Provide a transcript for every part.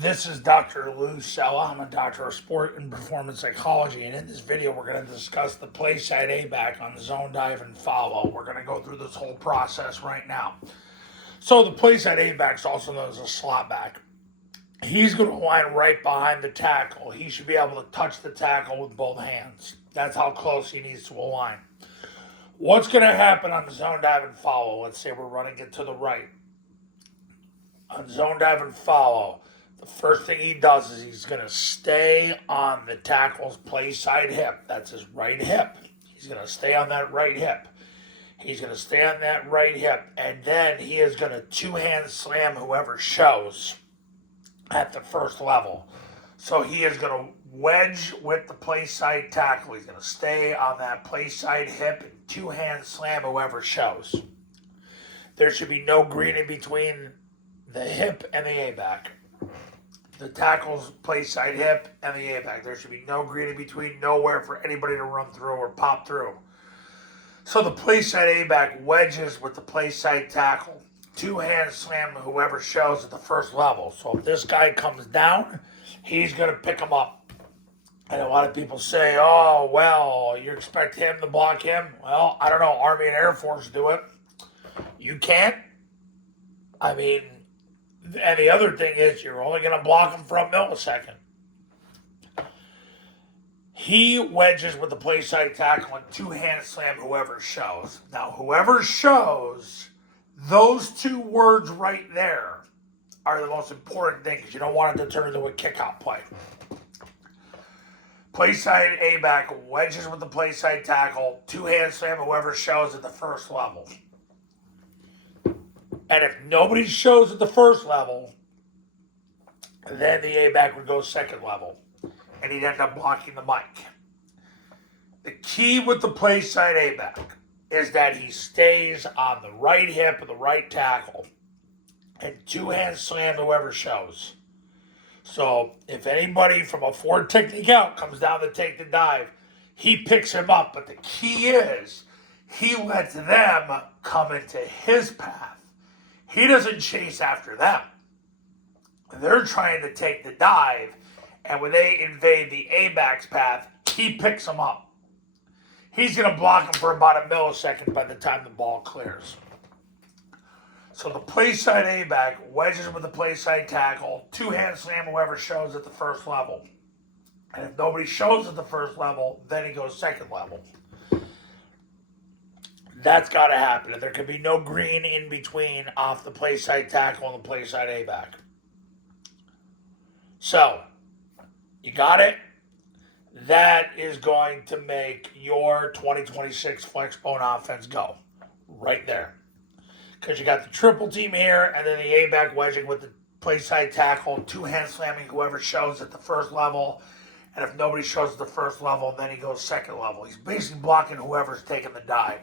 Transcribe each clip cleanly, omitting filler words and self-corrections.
This is Dr. Lou Sella. I'm a doctor of sport and performance psychology, and in this video we're going to discuss the Playside A-Back on the zone dive and follow. We're going to go through this whole process right now. So the Playside A-Back is also known as a slot back. He's going to line right behind the tackle. He should be able to touch the tackle with both hands. That's how close he needs to align. What's going to happen on the zone dive and follow? Let's say we're running it to the right. On zone dive and follow, the first thing he does is he's going to stay on the tackle's play side hip. That's his right hip. He's going to stay on that right hip. He's going to stay on that right hip. And then he is going to two-hand slam whoever shows at the first level. So he is going to wedge with the play side tackle. He's going to stay on that play side hip and two-hand slam whoever shows. There should be no green in between the hip and the A-back. The tackle's play side hip and the A-back. There should be no green in between, nowhere for anybody to run through or pop through. So the play side A-back wedges with the play side tackle. Two-hand slam whoever shows at the first level. So if this guy comes down, he's going to pick him up. And a lot of people say, oh, well, you expect him to block him? Well, I don't know. Army and Air Force do it. You can't. I mean, and the other thing is you're only going to block him for a millisecond. He wedges with the play side tackle and two-hand slam whoever shows. Now, whoever shows, those two words right there are the most important thing because you don't want it to turn into a kick-out play. Play side A-back wedges with the play side tackle, two-hand slam whoever shows at the first level. And if nobody shows at the first level, then the A-back would go second level. And he'd end up blocking the mic. The key with the play side A-back is that he stays on the right hip of the right tackle and two-hand slam whoever shows. So if anybody from a forward technique out comes down to take the dive, he picks him up. But the key is he lets them come into his path. He doesn't chase after them. They're trying to take the dive, and when they invade the A-back's path, he picks them up. He's going to block them for about a millisecond by the time the ball clears. So the play side A-back wedges with the play side tackle, two-hand slam whoever shows at the first level. And if nobody shows at the first level, then he goes second level. That's got to happen. And there can be no green in between off the play side tackle and the play side A-back. So, you got it? That is going to make your 2026 Flexbone Offense go. Right there. Because you got the triple team here, and then the A-back wedging with the play side tackle, two-hand slamming whoever shows at the first level. And if nobody shows at the first level, then he goes second level. He's basically blocking whoever's taking the dive.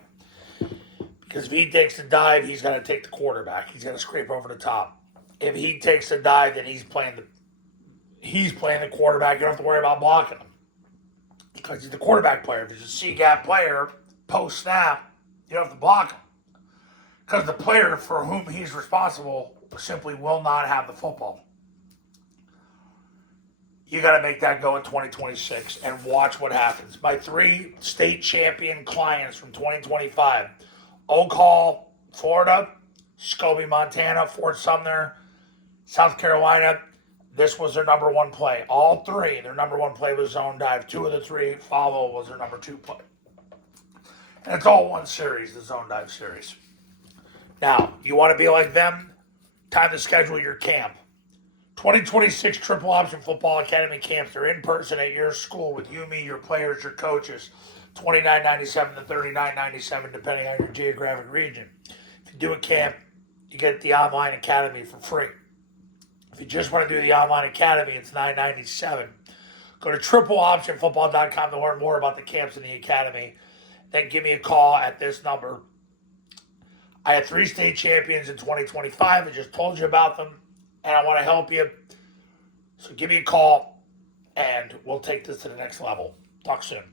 Because if he takes the dive, he's going to take the quarterback. He's going to scrape over the top. If he takes the dive, then he's playing the quarterback. You don't have to worry about blocking him. Because he's the quarterback player. If he's a C-gap player, post-snap, you don't have to block him. Because the player for whom he's responsible simply will not have the football. You got to make that go in 2026 and watch what happens. My 3 state champion clients from 2025, Oak Hall, Florida, Scobie, Montana, Fort Sumner, South Carolina, this was their number 1 play. All 3, their number 1 play was zone dive. 2 of the 3, follow was their number 2 play. And it's all one series, the zone dive series. Now, you want to be like them? Time to schedule your camp. 2026 Triple Option Football Academy camps are in person at your school with you, me, your players, your coaches. $29.97 to $39.97 depending on your geographic region. If you do a camp, you get the online academy for free. If you just want to do the online academy, it's $9.97. Go to tripleoptionfootball.com to learn more about the camps in the academy. Then give me a call at this number. I had 3 state champions in 2025. I just told you about them, and I want to help you. So give me a call, and we'll take this to the next level. Talk soon.